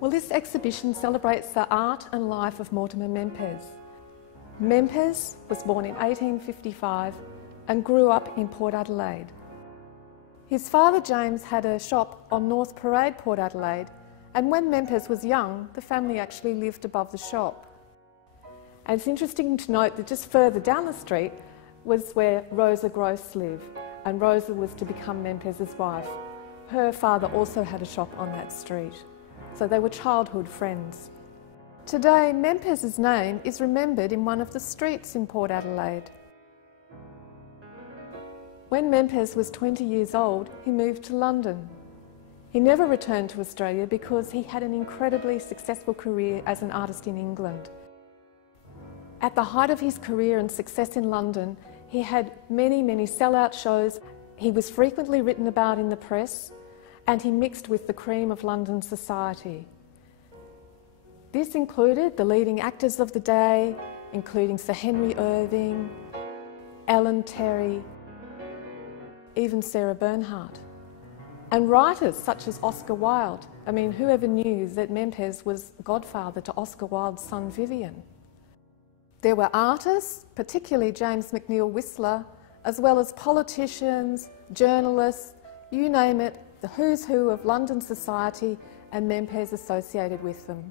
Well, this exhibition celebrates the art and life of Mortimer Menpes. Menpes was born in 1855 and grew up in Port Adelaide. His father James had a shop on North Parade, Port Adelaide, and when Menpes was young, the family actually lived above the shop. And it's interesting to note that just further down the street was where Rosa Gross lived, and Rosa was to become Menpes' wife. Her father also had a shop on that street, so they were childhood friends. Today, Menpes' name is remembered in one of the streets in Port Adelaide. When Menpes was 20 years old, he moved to London. He never returned to Australia because he had an incredibly successful career as an artist in England. At the height of his career and success in London, he had many sell-out shows. He was frequently written about in the press, and he mixed with the cream of London society. This included the leading actors of the day, including Sir Henry Irving, Ellen Terry, even Sarah Bernhardt, and writers such as Oscar Wilde. I mean, whoever knew that Menpes was godfather to Oscar Wilde's son Vivian? There were artists, particularly James McNeill Whistler, as well as politicians, journalists, you name it, the who's who of London society, and Menpes associated with them.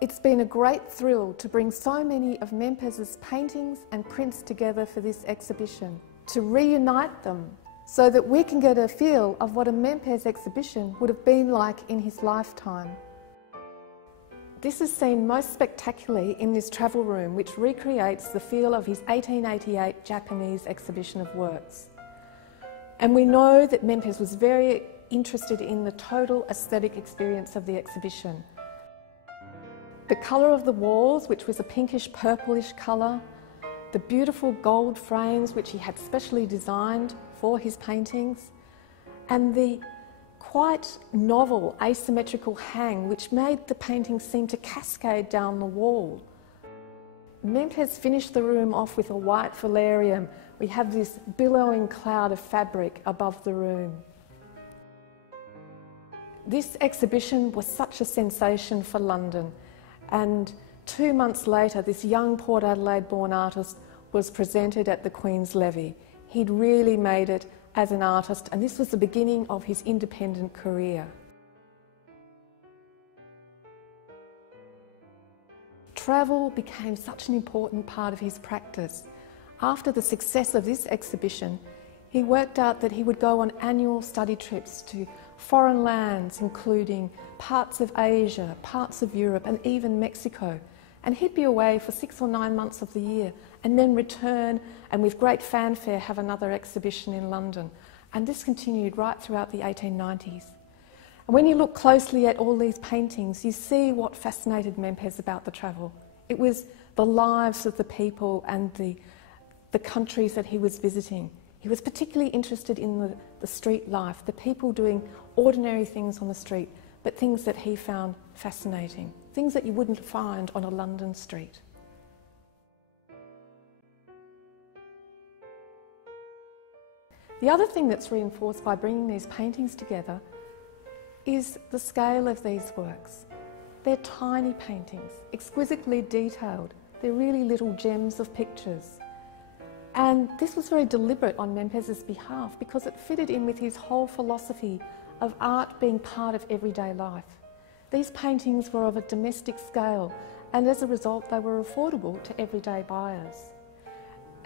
It's been a great thrill to bring so many of Menpes' paintings and prints together for this exhibition, to reunite them so that we can get a feel of what a Menpes exhibition would have been like in his lifetime. This is seen most spectacularly in this travel room, which recreates the feel of his 1888 Japanese exhibition of works. And we know that Menpes was very interested in the total aesthetic experience of the exhibition. The colour of the walls, which was a pinkish purplish colour, the beautiful gold frames which he had specially designed for his paintings, and the quite novel asymmetrical hang which made the painting seem to cascade down the wall. Menpes finished the room off with a white velarium. We have this billowing cloud of fabric above the room. This exhibition was such a sensation for London, and 2 months later this young Port Adelaide-born artist was presented at the Queen's Levee. He'd really made it as an artist, and this was the beginning of his independent career. Travel became such an important part of his practice. After the success of this exhibition, he worked out that he would go on annual study trips to foreign lands, including parts of Asia, parts of Europe, and even Mexico. And he'd be away for 6 or 9 months of the year and then return and with great fanfare have another exhibition in London. And this continued right throughout the 1890s. And when you look closely at all these paintings, you see what fascinated Menpes about the travel. It was the lives of the people and the countries that he was visiting. He was particularly interested in the street life, the people doing ordinary things on the street, but things that he found fascinating, things that you wouldn't find on a London street. The other thing that's reinforced by bringing these paintings together is the scale of these works. They're tiny paintings, exquisitely detailed. They're really little gems of pictures. And this was very deliberate on Menpes' behalf because it fitted in with his whole philosophy of art being part of everyday life. These paintings were of a domestic scale, and as a result they were affordable to everyday buyers.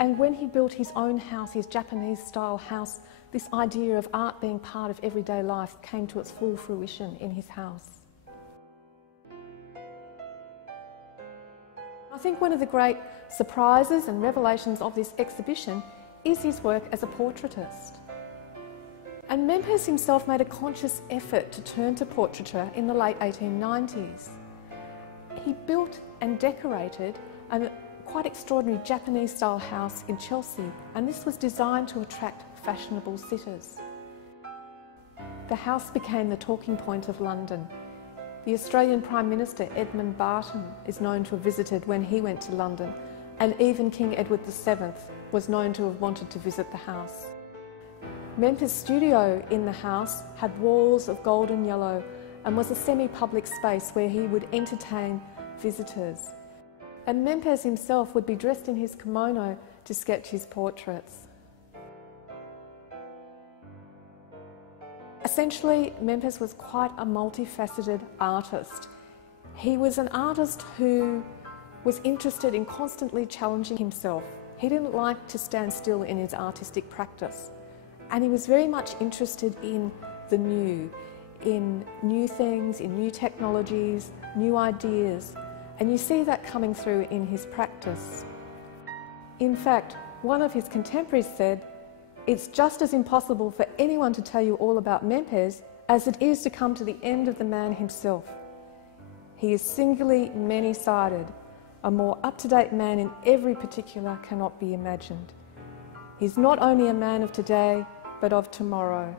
And when he built his own house, his Japanese-style house, this idea of art being part of everyday life came to its full fruition in his house. I think one of the great surprises and revelations of this exhibition is his work as a portraitist. And Menpes himself made a conscious effort to turn to portraiture in the late 1890s. He built and decorated a quite extraordinary Japanese-style house in Chelsea, and this was designed to attract fashionable sitters. The house became the talking point of London. The Australian Prime Minister Edmund Barton is known to have visited when he went to London, and even King Edward VII was known to have wanted to visit the house. Menpes' studio in the house had walls of golden yellow and was a semi-public space where he would entertain visitors. And Menpes himself would be dressed in his kimono to sketch his portraits. Essentially, Menpes was quite a multifaceted artist. He was an artist who was interested in constantly challenging himself. He didn't like to stand still in his artistic practice. And he was very much interested in the new, in new things, in new technologies, new ideas. And you see that coming through in his practice. In fact, one of his contemporaries said, "It's just as impossible for anyone to tell you all about Menpes as it is to come to the end of the man himself. He is singularly many-sided. A more up-to-date man in every particular cannot be imagined. He's not only a man of today, but of tomorrow."